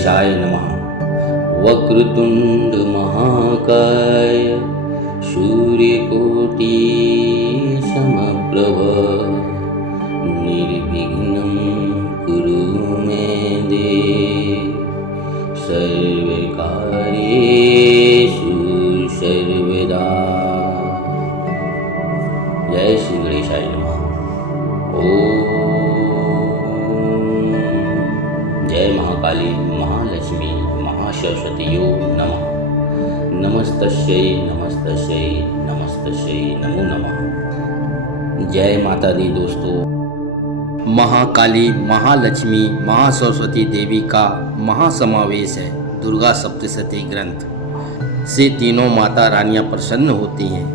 गणेशाय नमः। वक्रतुंड महाकाय सूर्यकोटि समप्रभ निर्विघ्नं कुरु मे देव सर्वकार्येषु सर्वदा। जय श्री गणेशाय नमः। ओम जय महाकाली महालक्ष्मी महासरस्वतीयो नमः। नमस्तस्यै नमस्तस्यै नमस्तस्यै नमो नमः। जय माता दी दोस्तों। महाकाली महालक्ष्मी महासरस्वती देवी का महासमावेश है दुर्गा सप्तशती ग्रंथ से तीनों माता रानियां प्रसन्न होती हैं,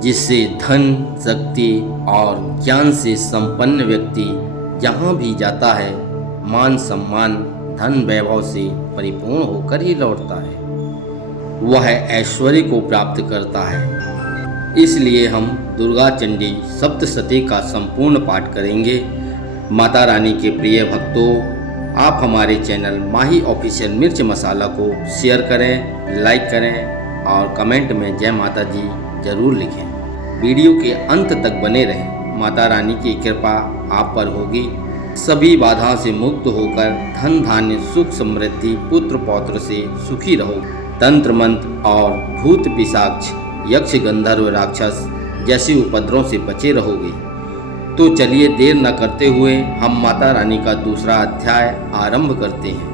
जिससे धन शक्ति और ज्ञान से संपन्न व्यक्ति जहाँ भी जाता है मान सम्मान धन वैभव से परिपूर्ण होकर ही लौटता है, वह ऐश्वर्य को प्राप्त करता है। इसलिए हम दुर्गा चंडी सप्तशती का संपूर्ण पाठ करेंगे। माता रानी के प्रिय भक्तों, आप हमारे चैनल माही ऑफिशियल मिर्च मसाला को शेयर करें, लाइक करें और कमेंट में जय माता जी जरूर लिखें। वीडियो के अंत तक बने रहें। माता रानी की कृपा आप पर होगी। सभी बाधाओं से मुक्त होकर धन धान्य सुख समृद्धि पुत्र पौत्र से सुखी रहो। तंत्र मंत्र और भूत पिशाच यक्ष गंधर्व राक्षस जैसे उपद्रवों से बचे रहोगे। तो चलिए देर न करते हुए हम माता रानी का दूसरा अध्याय आरंभ करते हैं।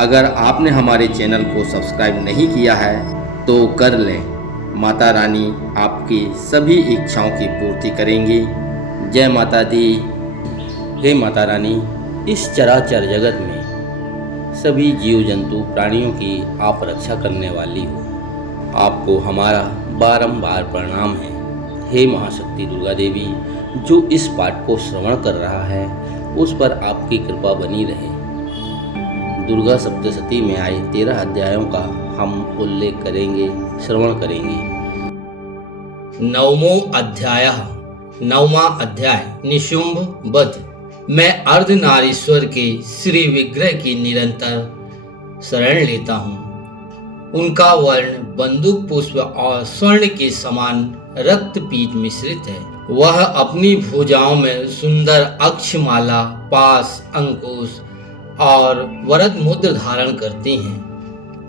अगर आपने हमारे चैनल को सब्सक्राइब नहीं किया है तो कर लें। माता रानी आपकी सभी इच्छाओं की पूर्ति करेंगी। जय माता दी। हे माता रानी, इस चराचर जगत में सभी जीव जंतु प्राणियों की आप रक्षा करने वाली हो, आपको हमारा बारंबार प्रणाम है। हे महाशक्ति दुर्गा देवी, जो इस पाठ को श्रवण कर रहा है उस पर आपकी कृपा बनी रहे। दुर्गा सप्तशती में आए 13 अध्यायों का हम उल्लेख करेंगे, श्रवण करेंगे। नववां अध्याय निशुंभ वध। मैं अर्धनारीश्वर के श्री विग्रह की निरंतर शरण लेता हूँ। उनका वर्ण बंदूक पुष्प और स्वर्ण के समान रक्त पीत मिश्रित है। वह अपनी भुजाओं में सुंदर अक्षमाला, पास, अंकुश और वरद मुद्र धारण करती हैं।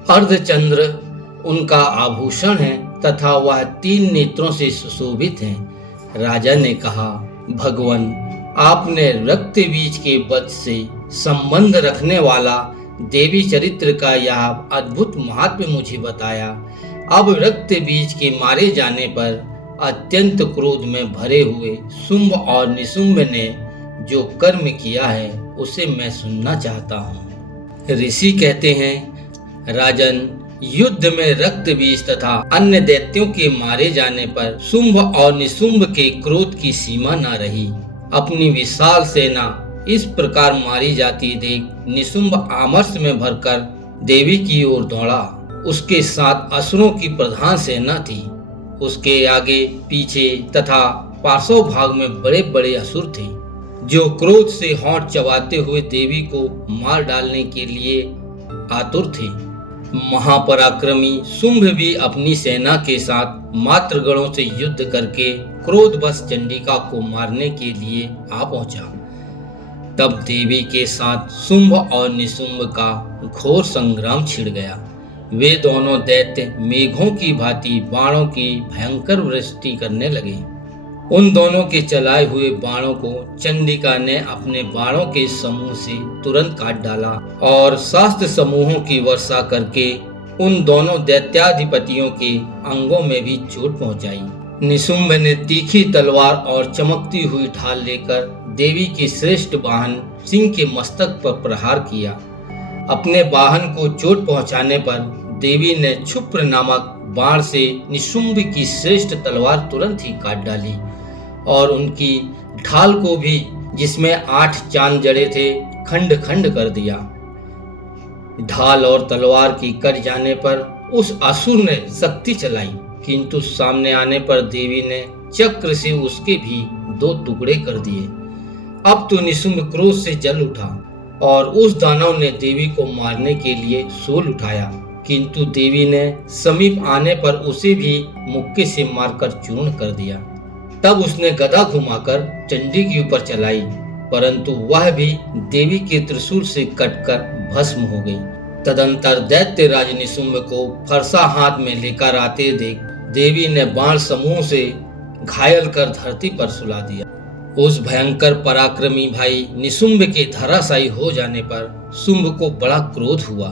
अर्धचंद्र उनका आभूषण है तथा वह 3 नेत्रों से सुशोभित हैं। राजा ने कहा, भगवान, आपने रक्त बीज के वध से संबंध रखने वाला देवी चरित्र का यह अद्भुत महात्म्य मुझे बताया। अब रक्त बीज के मारे जाने पर अत्यंत क्रोध में भरे हुए शुंभ और निशुंभ ने जो कर्म किया है उसे मैं सुनना चाहता हूँ। ऋषि कहते हैं, राजन, युद्ध में रक्त बीज तथा अन्य दैत्यों के मारे जाने पर शुंभ और निशुंभ के क्रोध की सीमा न रही। अपनी विशाल सेना इस प्रकार मारी जाती देख निशुंभ आमर्ष में भरकर देवी की ओर दौड़ा। उसके साथ असुरों की प्रधान सेना थी। उसके आगे पीछे तथा पार्श्व भाग में बड़े बड़े असुर थे, जो क्रोध से होंठ चबाते हुए देवी को मार डालने के लिए आतुर थे। महापराक्रमी शुंभ भी अपनी सेना के साथ मातृगणों से युद्ध करके क्रोधवश चंडिका को मारने के लिए आ पहुंचा। तब देवी के साथ शुंभ और निशुंभ का घोर संग्राम छिड़ गया। वे दोनों दैत्य मेघों की भांति बाणों की भयंकर वृष्टि करने लगे। उन दोनों के चलाए हुए बाणों को चंडिका ने अपने बाणों के समूह से तुरंत काट डाला और शास्त्र समूहों की वर्षा करके उन दोनों दैत्याधिपतियों के अंगों में भी चोट पहुंचाई। निशुंभ ने तीखी तलवार और चमकती हुई ढाल लेकर देवी के श्रेष्ठ वाहन सिंह के मस्तक पर प्रहार किया। अपने वाहन को चोट पहुंचाने पर देवी ने क्षुप्र नामक बाण से निशुंभ की श्रेष्ठ तलवार तुरंत ही काट डाली और उनकी ढाल को भी, जिसमें 8 चांद जड़े थे, खंड खंड कर दिया। ढाल और तलवार की कट जाने पर उस असुर ने शक्ति चलाई, किंतु सामने आने पर देवी ने चक्र से उसके भी 2 टुकड़े कर दिए। अब तो निशुंभ क्रोध से जल उठा और उस दानव ने देवी को मारने के लिए सूल उठाया, किंतु देवी ने समीप आने पर उसे भी मुक्के से मारकर चूर्ण कर दिया। तब उसने गदा घुमाकर चंडी के ऊपर चलाई, परंतु वह भी देवी के त्रिशूल से कटकर भस्म हो गई। तदंतर दैत्य राज निशुंभ को फरसा हाथ में लेकर आते देख देवी ने बाण समूह से घायल कर धरती पर सुला दिया। उस भयंकर पराक्रमी भाई निशुंभ के धराशायी हो जाने पर शुंभ को बड़ा क्रोध हुआ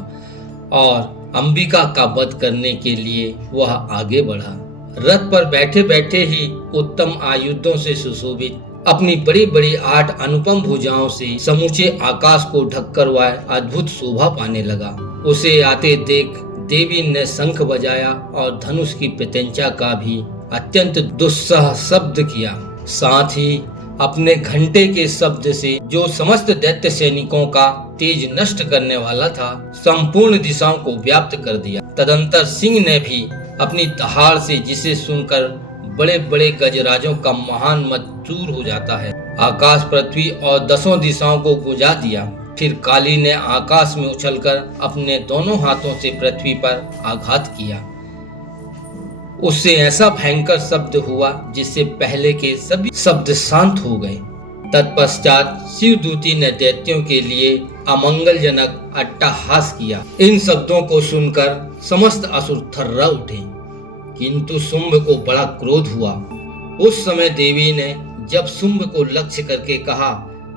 और अंबिका का वध करने के लिए वह आगे बढ़ा। रथ पर बैठे बैठे ही उत्तम आयुधों से सुशोभित अपनी बड़ी बड़ी 8 अनुपम भुजाओं से समूचे आकाश को ढककर वह अद्भुत शोभा पाने लगा। उसे आते देख देवी ने शंख बजाया और धनुष की प्रत्यंचा का भी अत्यंत दुस्सह शब्द किया। साथ ही अपने घंटे के शब्द से जो समस्त दैत्य सैनिकों का तेज नष्ट करने वाला था, संपूर्ण दिशाओं को व्याप्त कर दिया। तदंतर सिंह ने भी अपनी दहाड़ से, जिसे सुनकर बड़े बड़े गजराजों का महान मद चूर हो जाता है, आकाश पृथ्वी और 10 दिशाओं को गुंजा दिया। फिर काली ने आकाश में उछलकर अपने दोनों हाथों से पृथ्वी पर आघात किया। उससे ऐसा भयंकर शब्द हुआ जिससे पहले के सभी शब्द शांत हो गए। तत्पश्चात शिवदूती ने दैत्यों के लिए अमंगलजनक अट्टहास किया। इन शब्दों को सुनकर समस्त असुर थर्रा उठे, किंतु शुंभ को बड़ा क्रोध हुआ। उस समय देवी ने जब शुंभ को लक्ष्य करके कहा,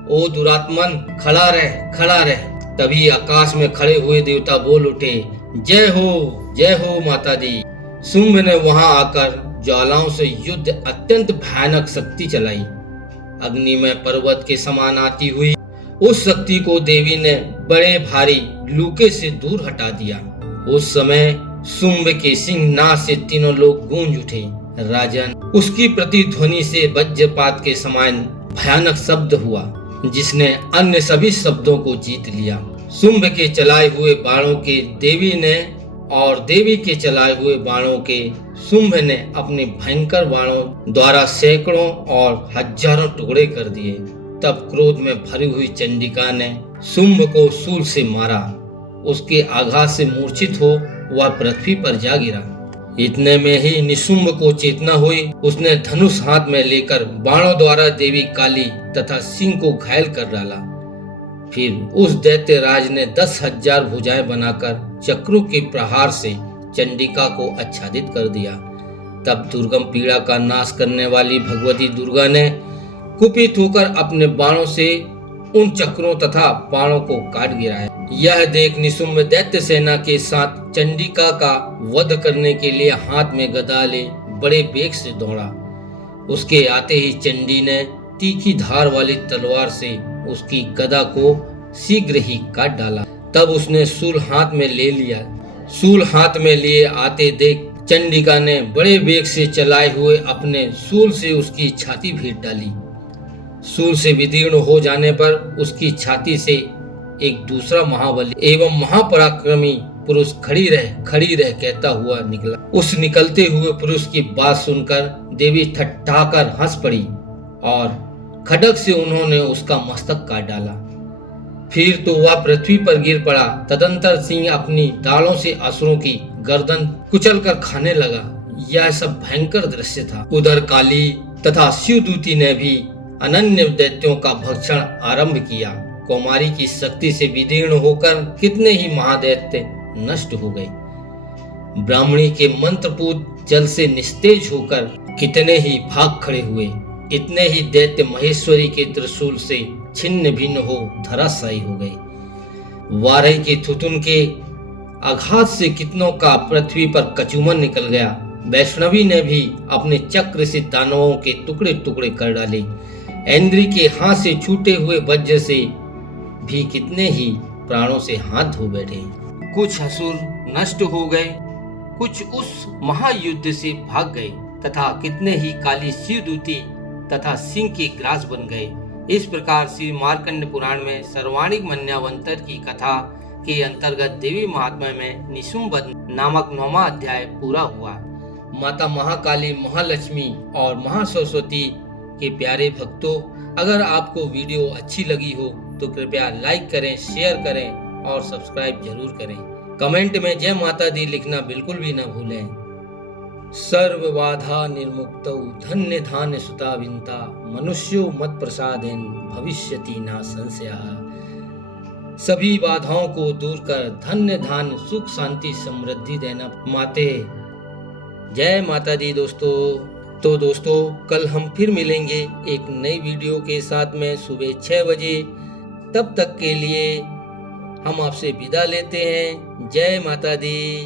ओ दुरात्मन, खड़ा रह, खड़ा रह। तभी आकाश में खड़े हुए देवता बोल उठे, जय हो माता दी। शुंभ ने वहां आकर ज्वालाओं से युद्ध अत्यंत भयानक शक्ति चलाई। अग्नि में पर्वत के समान आती हुई उस शक्ति को देवी ने बड़े भारी लूके से दूर हटा दिया। उस समय शुंभ के सिंह नाद से तीनों लोग गूंज उठे। राजन, उसकी प्रतिध्वनि से वज्रपात के समान भयानक शब्द हुआ, जिसने अन्य सभी शब्दों को जीत लिया। शुंभ के चलाए हुए बाणों के देवी ने और देवी के चलाए हुए बाणों के शुंभ ने अपने भयंकर बाणों द्वारा सैकड़ों और हजारों टुकड़े कर दिए। तब क्रोध में भरी हुई चंडिका ने शुंभ को शूल से मारा। उसके आघात से मूर्छित हो वह पृथ्वी पर जा गिरा। इतने में ही निशुंभ को चेतना हुई। उसने धनुष हाथ में लेकर बाणों द्वारा देवी काली तथा सिंह को घायल कर डाला। फिर उस दैत्य राज ने 10,000 भुजाएं बनाकर चक्रों के प्रहार से चंडिका को आच्छादित कर दिया। तब दुर्गम पीड़ा का नाश करने वाली भगवती दुर्गा ने कुपित होकर अपने बाणों से उन चक्रों तथा बाणों को काट गिराया। यह देख निशुंभ दैत्य सेना के साथ चंडिका का वध करने के लिए हाथ में गदा ले बड़े वेग से दौड़ा। उसके आते ही चंडी ने तीखी धार वाली तलवार से उसकी गदा को शीघ्र ही काट डाला। तब उसने शूल हाथ में ले लिया। शूल हाथ में लिए आते देख चंडिका ने बड़े वेग से चलाए हुए अपने शूल से उसकी छाती भीड़ डाली। शूल से विदीर्ण हो जाने पर उसकी छाती से एक दूसरा महाबली एवं महापराक्रमी पुरुष खड़ी रह कहता हुआ निकला। उस निकलते हुए पुरुष की बात सुनकर देवी ठट्ठाकर हंस पड़ी और खड्ग से उन्होंने उसका मस्तक काट डाला। फिर तो वह पृथ्वी पर गिर पड़ा। तदंतर सिंह अपनी दालों से असुरों की गर्दन कुचल कर खाने लगा। यह सब भयंकर दृश्य था। उधर काली तथा शिवदूती ने भी अनन्य दैत्यों का भक्षण आरंभ किया। कौमारी की शक्ति से विदीर्ण होकर कितने ही महादैत्य नष्ट हो गए। ब्राह्मणी के मंत्रपूत जल से निस्तेज होकर कितने ही भाग खड़े हुए। इतने ही दैत्य महेश्वरी के त्रिशूल से छिन्न भिन्न हो धराशायी हो गए। वारही के थुथुन के आघात से कितनों का पृथ्वी पर कचूमन निकल गया। वैष्णवी ने भी अपने चक्र से दानवों के टुकड़े टुकड़े कर डाले। इंद्री के हाथ से छूटे हुए वज्र से भी कितने ही प्राणों से हाथ धो बैठे। कुछ असुर नष्ट हो गए, कुछ उस महायुद्ध से भाग गए तथा कितने ही काली शिवदूती तथा सिंह के ग्रास बन गए। इस प्रकार श्री मार्कंड पुराण में सर्वाणिक मन्यावंतर की कथा के अंतर्गत देवी महात्म्य में निशुंभ नामक 9वां अध्याय पूरा हुआ। माता महाकाली, महालक्ष्मी और महासरस्वती के प्यारे भक्तों, अगर आपको वीडियो अच्छी लगी हो तो कृपया लाइक करें, शेयर करें और सब्सक्राइब जरूर करें। कमेंट में जय माता दी लिखना बिल्कुल भी ना भूलें। सर्व बाधा निर्मुक्तौ धन्य धान्य सुता विंता मनुष्यो मत प्रसादेन भविष्यति ना संशयः। सभी बाधाओं को दूर कर धन्य धान्य सुख शांति समृद्धि देना माते। जय माता दी दोस्तों। तो दोस्तों कल हम फिर मिलेंगे एक नई वीडियो के साथ में सुबह 6 बजे। तब तक के लिए हम आपसे विदा लेते हैं। जय माता दी।